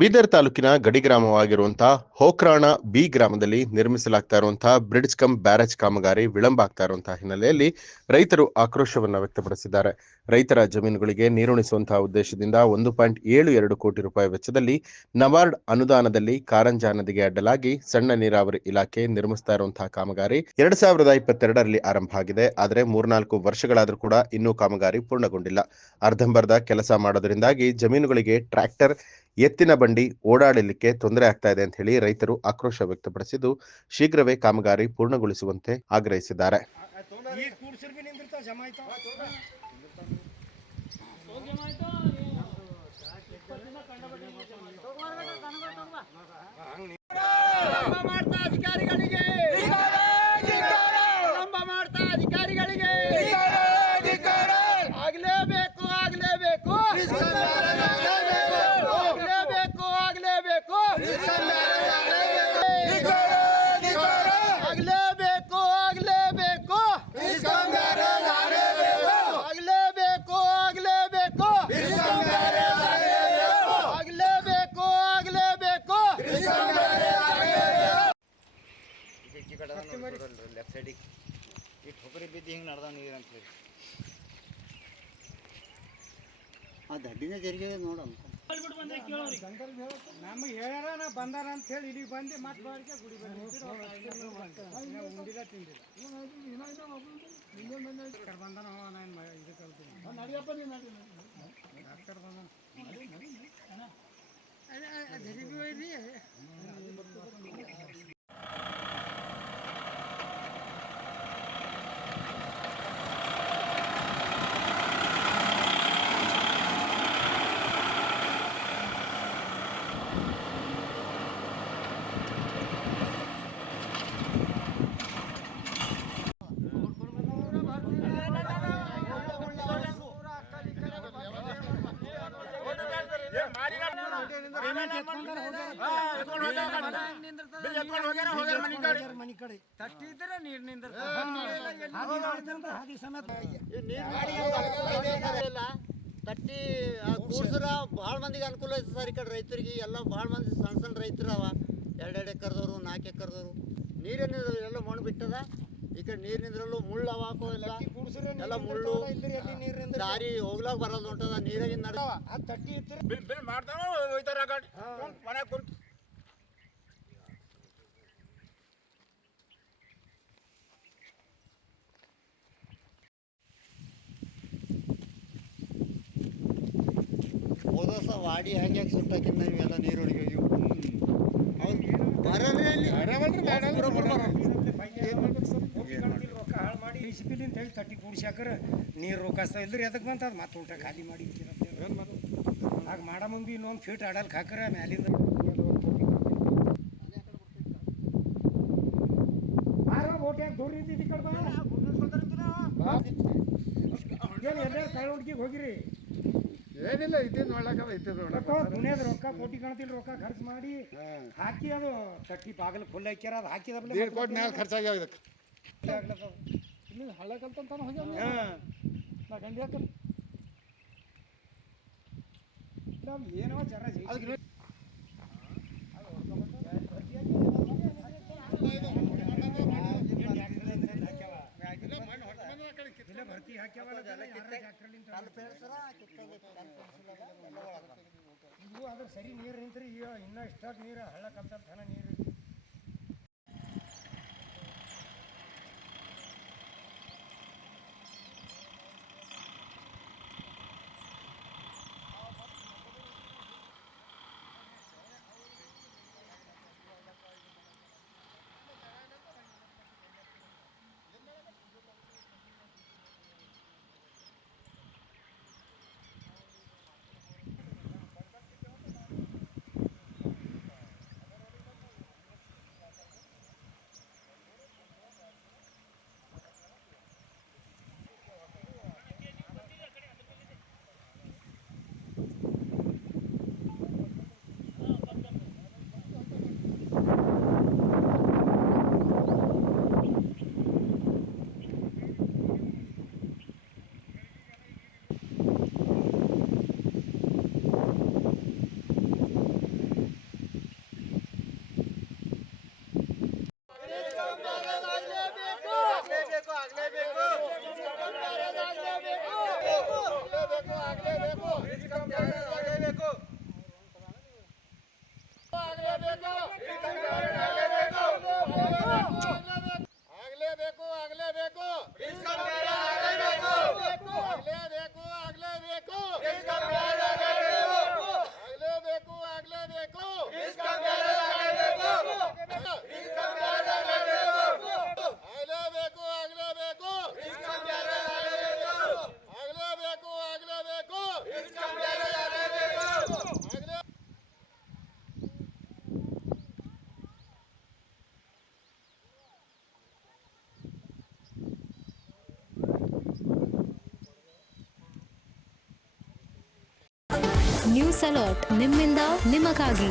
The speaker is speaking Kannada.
ಬೀದರ್ ತಾಲೂಕಿನ ಗಡಿ ಗ್ರಾಮವಾಗಿರುವಂತಹ ಹೋಕ್ರಾಣ ಬಿ ಗ್ರಾಮದಲ್ಲಿ ನಿರ್ಮಿಸಲಾಗ್ತಾ ಇರುವಂತಹ ಬ್ರಿಡ್ಜ್ ಕಮ್ ಬ್ಯಾರೇಜ್ ಕಾಮಗಾರಿ ವಿಳಂಬ ಆಗ್ತಾ ಇರುವಂತಹ ಹಿನ್ನೆಲೆಯಲ್ಲಿ ರೈತರು ಆಕ್ರೋಶವನ್ನ ವ್ಯಕ್ತಪಡಿಸಿದ್ದಾರೆ. ರೈತರ ಜಮೀನುಗಳಿಗೆ ನೀರುಣಿಸುವಂತಹ ಉದ್ದೇಶದಿಂದ 1.72 ಕೋಟಿ ರೂಪಾಯಿ ವೆಚ್ಚದಲ್ಲಿ ನಬಾರ್ಡ್ ಅನುದಾನದಲ್ಲಿ ಕಾರಂಜಾ ನದಿಗೆ ಅಡ್ಡಲಾಗಿ ಸಣ್ಣ ನೀರಾವರಿ ಇಲಾಖೆ ನಿರ್ಮಿಸ್ತಾ ಇರುವಂತಹ ಕಾಮಗಾರಿ 2022ರಲ್ಲಿ ಆರಂಭ ಆಗಿದೆ. ಆದರೆ 3-4 ವರ್ಷಗಳಾದರೂ ಕೂಡ ಇನ್ನೂ ಕಾಮಗಾರಿ ಪೂರ್ಣಗೊಂಡಿಲ್ಲ. ಅರ್ಧಂಬರ್ಧ ಕೆಲಸ ಮಾಡೋದ್ರಿಂದಾಗಿ ಜಮೀನುಗಳಿಗೆ ಟ್ರ್ಯಾಕ್ಟರ್, ಎತ್ತಿನ ಬಂಡಿ ಓಡಾಡಲಿಕ್ಕೆ ತೊಂದರೆ ಆಗ್ತಾ ಇದೆ ಅಂತ ಹೇಳಿ ರೈತರು ಆಕ್ರೋಶ ವ್ಯಕ್ತಪಡಿಸಿದ್ದು, ಶೀಘ್ರವೇ ಕಾಮಗಾರಿ ಪೂರ್ಣಗೊಳಿಸುವಂತೆ ಆಗ್ರಹಿಸಿದ್ದಾರೆ. ಲೆಫ್ಟ್ ಸೈಡಿಗೆ ಈ ठोकरी ಬಿದ್ದು ಹಿಂಗೆ ನಡೆದ ನೀರು ಅಂತ ಹೇಳಿ ಆ ದಡ್ಡಿನ ಜರಿಗೆ ನೋಡ ನಮಗೆ ಹೇಳ್ಯಾರ ನಾ ಬಂದಾರ ಅಂತ ಹೇಳಿ ಇಲ್ಲಿಗೆ ಬಂದು ಮತ್ತೆ ಬಾಡಿಗೆ ಗುಡಿ ಉಂಡಿಲ್ಲ ತಿಂದಿಲ್ಲ ಬಂದಾನ ನಾನು ಇದು ಕಲ್ತೀನಿ ಡಾಕ್ಟರ್ ಬಂದಾನ ತಟ್ಟಿ ಕೂಡ್ಸ್ರ ಭಾಳ ಮಂದಿಗೆ ಅನುಕೂಲ ಐತೆ ಸರ್. ಈ ಕಡೆ ರೈತರಿಗೆ ಎಲ್ಲ ಭಾಳ ಮಂದಿ ಸಣ್ಣ ಸಣ್ಣ ರೈತರು ಅವ 2 ಎಕರೆದವರು 4 ಎಕರೆದವರು ನೀರೇನಿದ್ರು ಎಲ್ಲ ಮಣ್ಣು ಬಿಟ್ಟದ. ಈ ಕಡೆ ನೀರಿನಿಂದ್ರಲ್ಲೂ ಮುಳ್ಳು ಅವಾಕೋ ಇಲ್ಲ, ಎಲ್ಲ ಮುಳ್ಳು ದಾರಿ ಹೋಗ್ಲಾಕ ಬರಲ್ಲ ಹೊಂಟದ ನೀರಾಗಿನ ನಡವ ತಟ್ಟಿ ಬಿಲ್ ಮಾಡ್ತಾವ ಹೋಯ್ತಾರ ಗಾಡಿ ಮನೆ ಕುಂತು ಹೋದಸ ವಾಡಿ ಹೆಂಗೆ ಸುಟ್ಟಾಕಿಂದ ನೀವೆಲ್ಲ ನೀರೊಳಗೆ ಅವ್ರು ಬರಲ್ರಿ ರೊಕ್ಕ ಹಾಳು ಮಾಡಿ ಇಸ್ಪಿಲಿ ಅಂತ ಹೇಳಿ ತಟ್ಟಿ ಕೂಡ್ಸಾಕ್ರ ನೀರು ರೊಕ್ಕ ಇಲ್ರಿ ಎದಕ್ಕೆ ಬಂತ ಅದು ಮತ್ತೆ ಊಟ ಖಾಲಿ ಮಾಡಿ ಹಾಗೆ ಮಾಡ ಮುಂದೆ ಇನ್ನೊಂದು ಫೀಟ್ ಆಡಲ್ಕ ಹಾಕ್ರ ಮ್ಯಾಲಿಂದ ಓಟ್ಯಾಗ ದೂರ ನಿಂತಿದ್ದು ಈ ಕಡೆ ಎಲ್ಲರೂ ಕೈಗೊಂಡಿಗೆ ಹೋಗಿರಿ ಏನಿಲ್ಲ ಇದ್ದೇನು ನೋಡ್ಲಕ್ಕ ಇದ್ದೇನು ದುನಿಯಾದ ರೊಕ್ಕ ಕೋಟಿ ಕಾಣ್ತಿಲ್ಲ ರೊಕ್ಕ ಖರ್ಚು ಮಾಡಿ ಹಾಕಿ ಅದು ತಟ್ಟಿ ಬಾಗಿಲು ಫುಲ್ ಹಾಕ್ಯಾರ ಅದು ಹಾಕಿದ ಕೋಟಿ ಮೇಲೆ ಖರ್ಚಾಗಿ ಇದಕ್ಕೆ ಇಲ್ಲಿ ಹಳ್ಳ ಕಲ್ತಂತಾನೆ ಹೋಗ್ಯಾವ ನಾ ಗಂಡಿ ಹಾಕಲ್ಲ ಏನವ ಜರ ಭರ್ತಿ ಹಾಕ್ಯಾವಲ್ಲ ಅದ್ರ ಸರಿ ನೀರು ನಿಂತ್ರಿ ಇನ್ನೂ ಇಷ್ಟ ನೀರು ಹಳ್ಳ ಕಲ್ತನ ನೀರು ನ್ಯೂಸ್ ಅಲರ್ಟ್ ನಿಮ್ಮಿಂದ ನಿಮಗಾಗಿ.